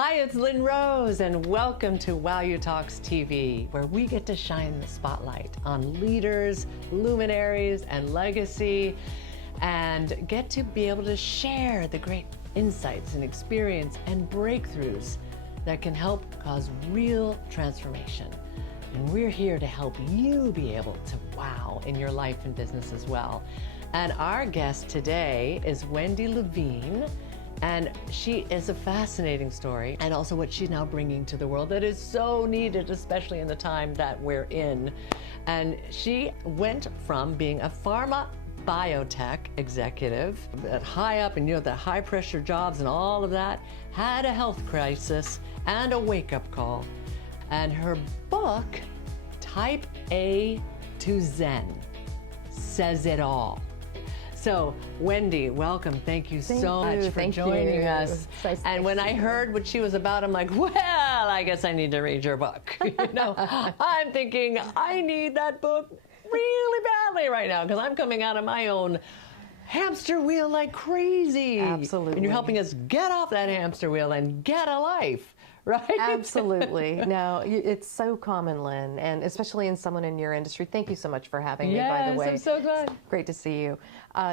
Hi, it's Lynn Rose, and welcome to WOWUTALKS TV, where we get to shine the spotlight on leaders, luminaries, and legacy, and get to be able to share the great insights and experience and breakthroughs that can help cause real transformation. And we're here to help you be able to wow in your life and business as well. And our guest today is Wendi Levigne, and she is a fascinating story, and also what she's now bringing to the world that is so needed, especially in the time that we're in. And she went from being a pharma biotech executive, that high up and the high pressure jobs and all of that, had a health crisis and a wake-up call. And her book, Type A to Zen, says it all. So, Wendi, welcome. Thank you so much for joining us. And when I heard what she was about, I'm like, well, I guess I need to read your book. I'm thinking, I need that book really badly right now because I'm coming out of my own hamster wheel like crazy. Absolutely. And you're helping us get off that hamster wheel and get a life. Right? Absolutely. No, it's so common, Lynn, and especially in someone in your industry. Thank you so much for having me, by the way. Yes, I'm so glad. Great to see you.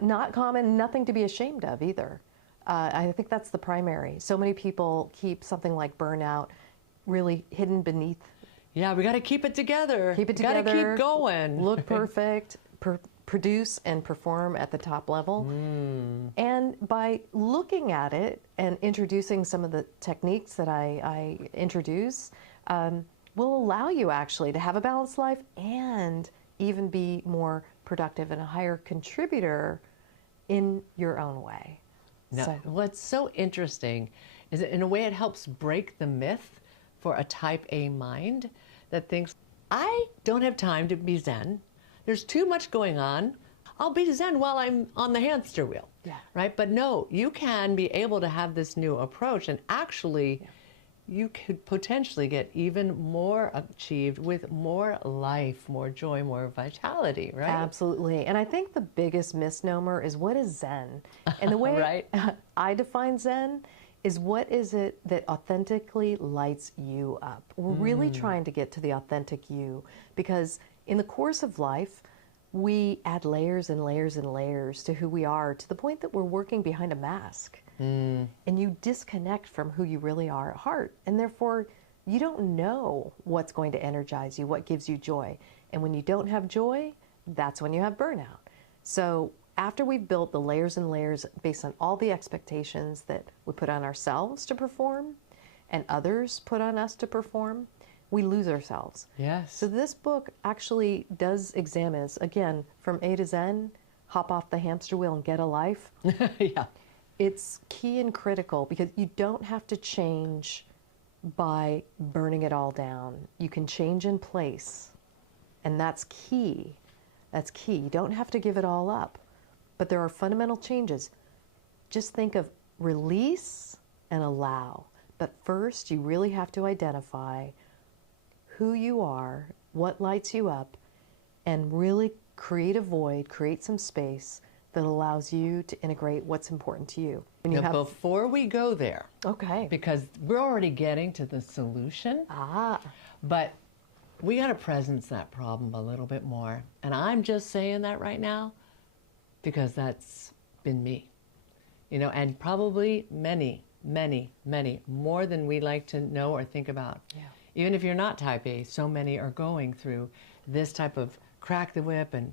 Not common, nothing to be ashamed of either. I think that's the primary. So many people keep something like burnout really hidden beneath. Yeah, we got to keep it together. Keep it together. Got to keep going. Look perfect. Produce and perform at the top level. And by looking at it and introducing some of the techniques that I introduce, will allow you actually to have a balanced life and even be more productive and a higher contributor in your own way. Now, what's so interesting is that in a way it helps break the myth for a type A mind that thinks, I don't have time to be Zen. There's too much going on. I'll be Zen while I'm on the hamster wheel, right? But no, you can be able to have this new approach, and actually you could potentially get even more achieved with more life, more joy, more vitality, right? Absolutely. And I think the biggest misnomer is, what is Zen? And the way I define Zen is, what is it that authentically lights you up? We're really trying to get to the authentic you, because in the course of life, we add layers and layers and layers to who we are, to the point that we're working behind a mask. And you disconnect from who you really are at heart. And therefore, you don't know what's going to energize you, what gives you joy. And when you don't have joy, that's when you have burnout. So after we've built the layers and layers based on all the expectations that we put on ourselves to perform and others put on us to perform, we lose ourselves. Yes. So this book actually does examine, again, from A to Zen, hop off the hamster wheel and get a life. Yeah. It's key and critical, because you don't have to change by burning it all down. You can change in place, and that's key. That's key. You don't have to give it all up, but there are fundamental changes. Just think of release and allow. But first, you really have to identify who you are, what lights you up, and really create a void, create some space that allows you to integrate what's important to you. When you before we go there, okay, because we're already getting to the solution, but we got to presence that problem a little bit more. And I'm just saying that right now because that's been me, and probably many, many, many more than we like to know or think about. Yeah. Even if you're not type A, so many are going through this type of crack the whip and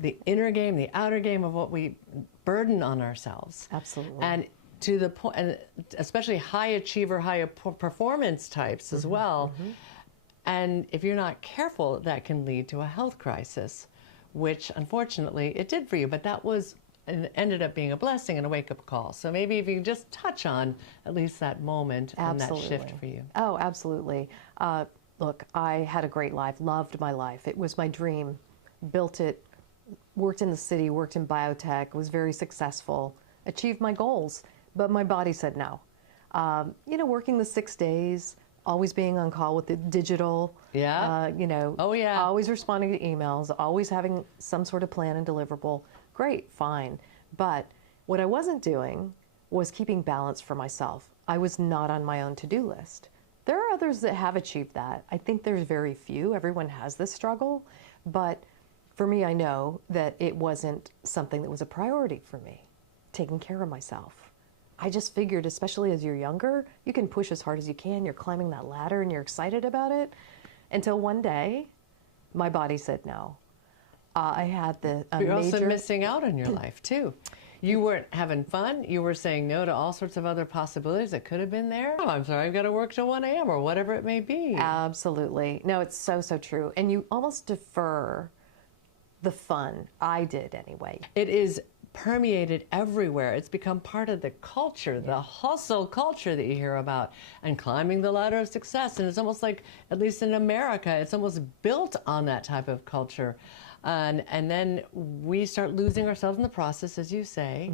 the inner game, the outer game of what we burden on ourselves. Absolutely. And to the point, and especially high achiever, high performance types as well. And if you're not careful, that can lead to a health crisis, which unfortunately it did for you, but that was, and ended up being a blessing and a wake-up call. So maybe if you can just touch on at least that moment and that shift for you. Oh, absolutely. Look, I had a great life, loved my life. It was my dream, built it, worked in the city, worked in biotech, was very successful, achieved my goals, but my body said no. Working the 6 days, always being on call with the digital, always responding to emails, always having some sort of plan and deliverable. Great, fine. But what I wasn't doing was keeping balance for myself. I was not on my own to-do list. There are others that have achieved that. I think there's very few. Everyone has this struggle. But for me, I know that it wasn't something that was a priority for me, taking care of myself. I just figured, especially as you're younger, you can push as hard as you can. You're climbing that ladder and you're excited about it. Until one day, my body said no. I had the You're also missing out on your life, too. You weren't having fun. You were saying no to all sorts of other possibilities that could have been there. Oh, I'm sorry, I've got to work till 1 a.m. or whatever it may be. Absolutely. No, it's so, so true. And you almost defer the fun. I did anyway. It is permeated everywhere. It's become part of the culture, the hustle culture that you hear about, and climbing the ladder of success. And it's almost like, at least in America, it's almost built on that type of culture. And then we start losing ourselves in the process, as you say.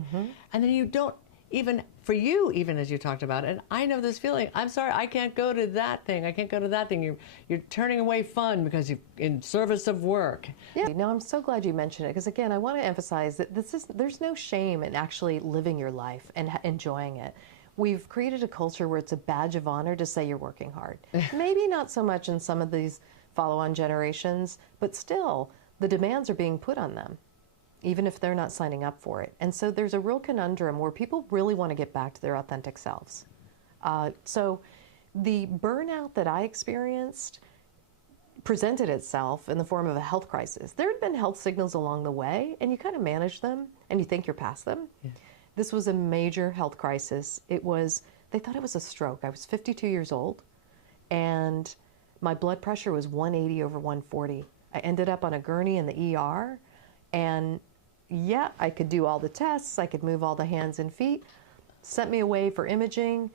And then you don't even, for you, even as you talked about, and I know this feeling, I'm sorry, I can't go to that thing. I can't go to that thing. You're turning away fun because you're in service of work. Yeah. No, I'm so glad you mentioned it, because again, I want to emphasize that there's no shame in actually living your life and enjoying it. We've created a culture where it's a badge of honor to say you're working hard. Maybe not so much in some of these follow-on generations, but still, the demands are being put on them, even if they're not signing up for it. And so there's a real conundrum where people really want to get back to their authentic selves. So the burnout that I experienced presented itself in the form of a health crisis. There had been health signals along the way, and you kind of manage them, and you think you're past them. Yeah. This was a major health crisis. They thought it was a stroke. I was 52 years old, and my blood pressure was 180 over 140. I ended up on a gurney in the ER, and yeah, I could do all the tests, I could move all the hands and feet, sent me away for imaging.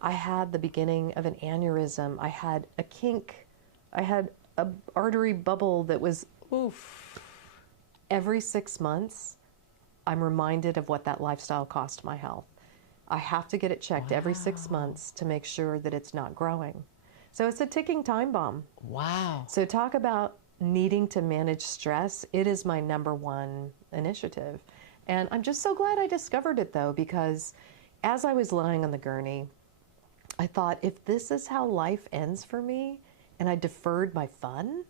I had the beginning of an aneurysm. I had a kink. I had an artery bubble that was, oof. Every 6 months, I'm reminded of what that lifestyle cost my health. I have to get it checked every 6 months to make sure that it's not growing. So it's a ticking time bomb. Wow. So talk about needing to manage stress. It is my #1 initiative. And I'm just so glad I discovered it, though, because as I was lying on the gurney, I thought, if this is how life ends for me, and I deferred my fun,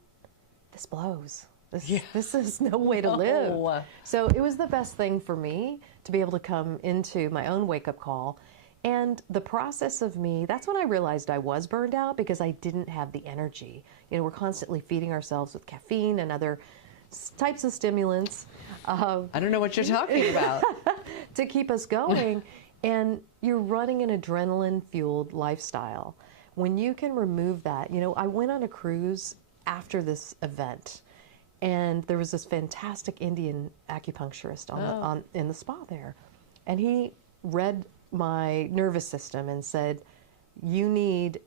this blows. This is no way to live. So it was the best thing for me to be able to come into my own wake-up call. And the process of me, that's when I realized I was burned out, because I didn't have the energy. You know, we're constantly feeding ourselves with caffeine and other types of stimulants. I don't know what you're talking about. To keep us going. And you're running an adrenaline-fueled lifestyle. When you can remove that, you know, I went on a cruise after this event, and there was this fantastic Indian acupuncturist in the spa there. And he read my nervous system and said, you need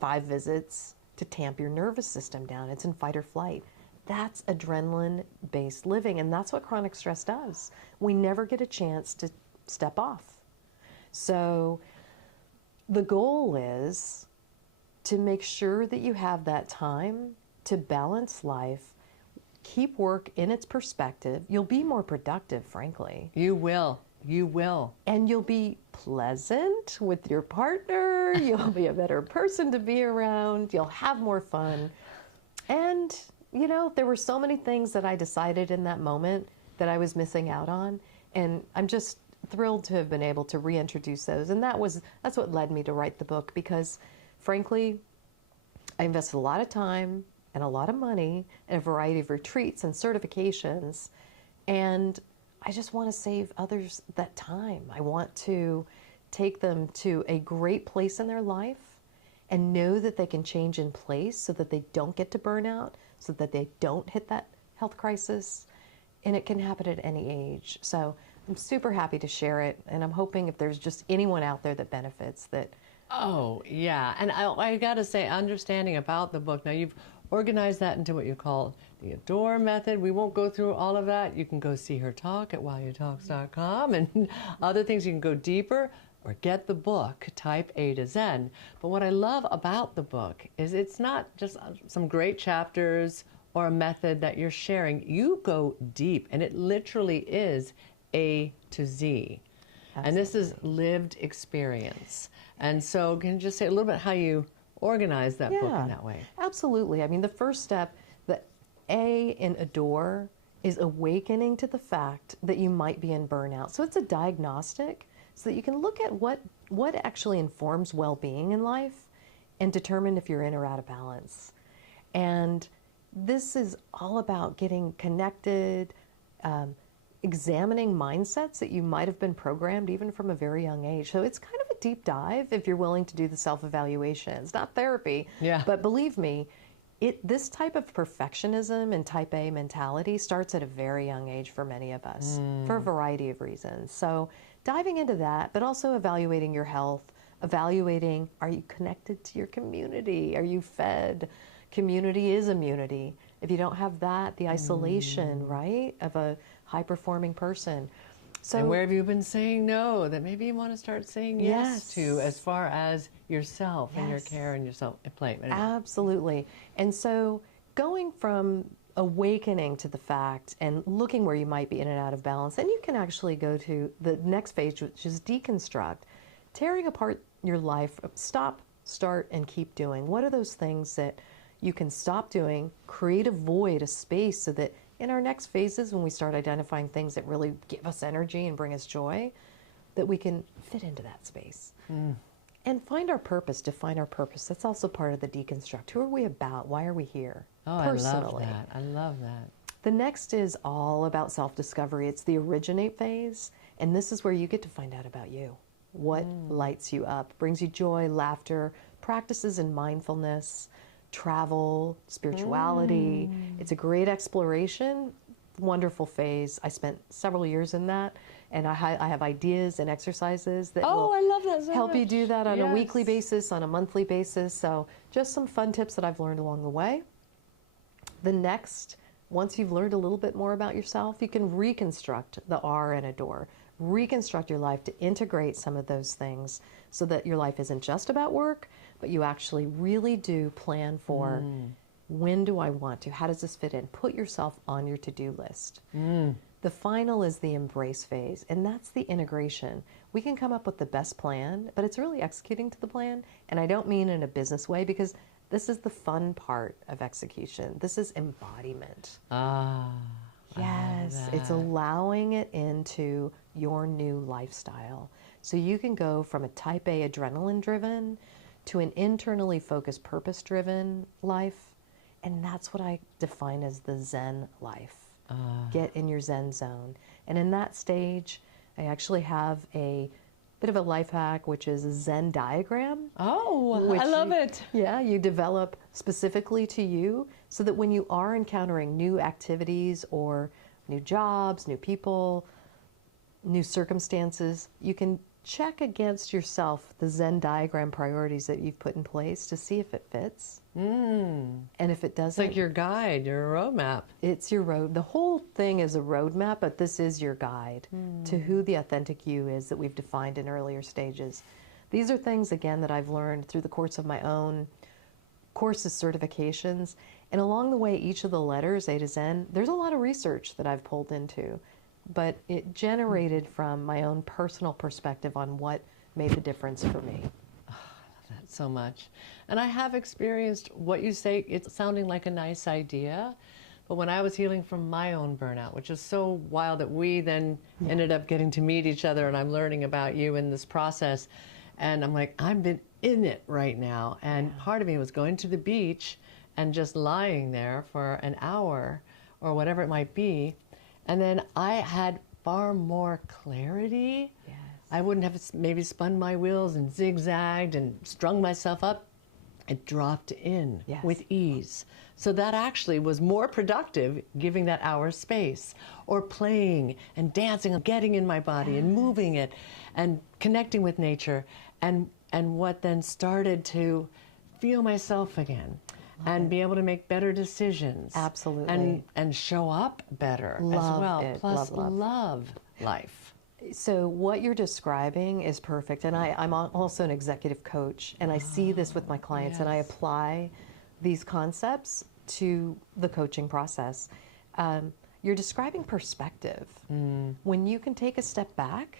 5 visits to tamp your nervous system down. It's in fight or flight. That's adrenaline-based living, and that's what chronic stress does. We never get a chance to step off. So the goal is to make sure that you have that time to balance life, keep work in its perspective. You'll be more productive, frankly. You will. You will. And you'll be pleasant with your partner. You'll be a better person to be around. You'll have more fun. And, you know, there were so many things that I decided in that moment that I was missing out on. And I'm just thrilled to have been able to reintroduce those. And that's what led me to write the book, because, frankly, I invested a lot of time and a lot of money in a variety of retreats and certifications. And I just want to save others that time. I want to take them to a great place in their life and know that they can change in place so that they don't get to burnout, so that they don't hit that health crisis. And it can happen at any age. So I'm super happy to share it. And I'm hoping if there's just anyone out there that benefits that. Oh, yeah. And I got to say, understanding about the book, now you've organize that into what you call the Adore method. We won't go through all of that. You can go see her talk at WOWUTALKS.com, and other things. You can go deeper or get the book, type A to Zen. But what I love about the book is it's not just some great chapters or a method that you're sharing. You go deep, and it literally is A to Z. And this is lived experience. And so can you just say a little bit how you organize that book in that way? Absolutely. I mean, the first step, the A in adore, is awakening to the fact that you might be in burnout. So it's a diagnostic so that you can look at what actually informs well-being in life and determine if you're in or out of balance. And this is all about getting connected, examining mindsets that you might have been programmed even from a very young age. So it's kind of a deep dive if you're willing to do the self-evaluation. It's not therapy, but believe me, this type of perfectionism and type A mentality starts at a very young age for many of us for a variety of reasons. So diving into that, but also evaluating your health, evaluating, are you connected to your community? Are you fed? Community is immunity. If you don't have that, the isolation, right, of a high-performing person. So, and where have you been saying no that maybe you want to start saying yes to as far as yourself and your care and your self-play? Absolutely. And so going from awakening to the fact and looking where you might be in and out of balance, then you can actually go to the next phase, which is deconstruct, tearing apart your life, stop, start, and keep doing. What are those things that you can stop doing, create a void, a space, so that in our next phases, when we start identifying things that really give us energy and bring us joy, that we can fit into that space. And find our purpose, define our purpose. That's also part of the deconstruct. Who are we about? Why are we here? Oh, personally. I love that. I love that. The next is all about self-discovery. It's the originate phase, and this is where you get to find out about you. What lights you up, brings you joy, laughter, practices in mindfulness, travel, spirituality. It's a great exploration, wonderful phase. I spent several years in that, and I have ideas and exercises that will I love that so help much. you do that on a weekly basis, on a monthly basis. So just some fun tips that I've learned along the way. The next, once you've learned a little bit more about yourself, you can reconstruct the R and adore. Reconstruct your life to integrate some of those things so that your life isn't just about work, but you actually really do plan for when do I want to, how does this fit in? Put yourself on your to-do list. The final is the embrace phase, and that's the integration. We can come up with the best plan, but it's really executing to the plan, and I don't mean in a business way, because this is the fun part of execution. This is embodiment. Yes, it's allowing it into your new lifestyle. So you can go from a type A adrenaline-driven to an internally focused, purpose-driven life, and that's what I define as the Zen life. Get in your Zen zone. And in that stage, I actually have a bit of a life hack, which is a Zen diagram. Oh, I love it. Yeah, you develop specifically to you so that when you are encountering new activities or new jobs, new people, new circumstances, you can check against yourself the Zen diagram priorities that you've put in place to see if it fits. And if it doesn't, it's like your guide, your roadmap. It's your road. The whole thing is a roadmap, but this is your guide to who the authentic you is that we've defined in earlier stages. These are things, again, that I've learned through the course of my own courses, certifications, and along the way, each of the letters, A to Zen, there's a lot of research that I've pulled into, but it generated from my own personal perspective on what made the difference for me. That so much. And I have experienced what you say, it's sounding like a nice idea, but when I was healing from my own burnout, which is so wild that we then ended up getting to meet each other, and I'm learning about you in this process, and I'm like, I've been in it right now, and part of me was going to the beach and just lying there for an hour or whatever it might be, and then I had far more clarity. I wouldn't have maybe spun my wheels and zigzagged and strung myself up. It dropped in with ease. So that actually was more productive, giving that hour space, or playing and dancing and getting in my body and moving it and connecting with nature, and what then started to feel myself again and be able to make better decisions. Absolutely. And show up better as well. Plus love life. So what you're describing is perfect, and I'm also an executive coach, and I see this with my clients, and I apply these concepts to the coaching process. You're describing perspective. When you can take a step back,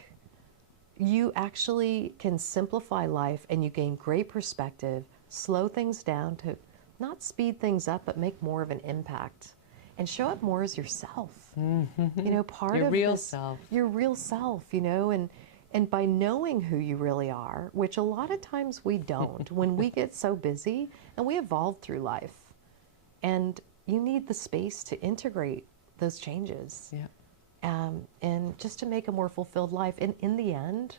you actually can simplify life and you gain great perspective, slow things down to not speed things up, but make more of an impact and show up more as yourself. Mm-hmm. You know, part your of real this, self. Your real self, you know, and by knowing who you really are, which a lot of times we don't when we get so busy, and we evolve through life. And you need the space to integrate those changes. Yeah. And just to make a more fulfilled life. And in the end,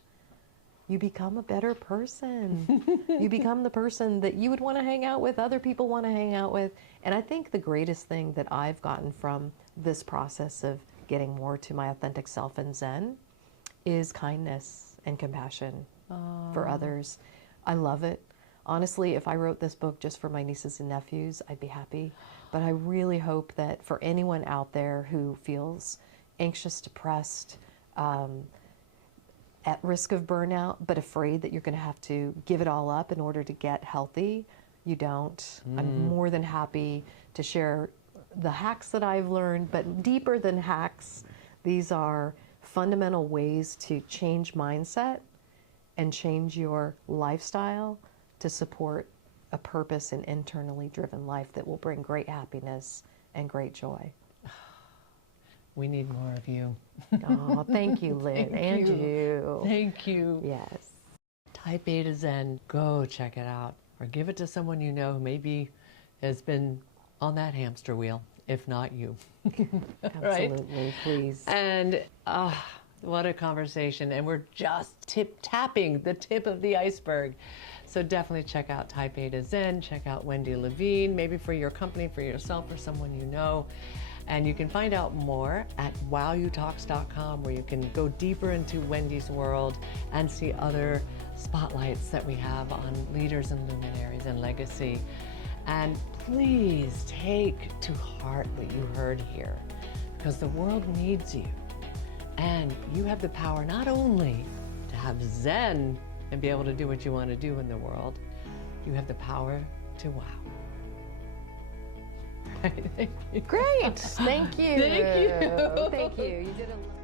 you become a better person. You become the person that you would want to hang out with, other people want to hang out with. And I think the greatest thing that I've gotten from this process of getting more to my authentic self and Zen is kindness and compassion for others. I love it. Honestly, if I wrote this book just for my nieces and nephews, I'd be happy. But I really hope that for anyone out there who feels anxious, depressed, at risk of burnout, but afraid that you're going to have to give it all up in order to get healthy, you don't. I'm more than happy to share the hacks that I've learned, but deeper than hacks, these are fundamental ways to change mindset and change your lifestyle to support a purpose and internally driven life that will bring great happiness and great joy. We need more of you. Oh, thank you, Lynn. Thank you. Thank you. Yes. Type A to Zen. Go check it out. Or give it to someone you know who maybe has been on that hamster wheel, if not you. Right? Absolutely, please. And what a conversation. And we're just tapping the tip of the iceberg. So definitely check out Type A to Zen. Check out Wendi Levigne, maybe for your company, for yourself, or someone you know. And you can find out more at WOWUTALKS.com, where you can go deeper into Wendi's world and see other spotlights that we have on leaders and luminaries and legacy. And please take to heart what you heard here, because the world needs you. And you have the power not only to have Zen and be able to do what you want to do in the world, you have the power to wow. Thank you. Great. Thank you. Thank you. Thank you. You did a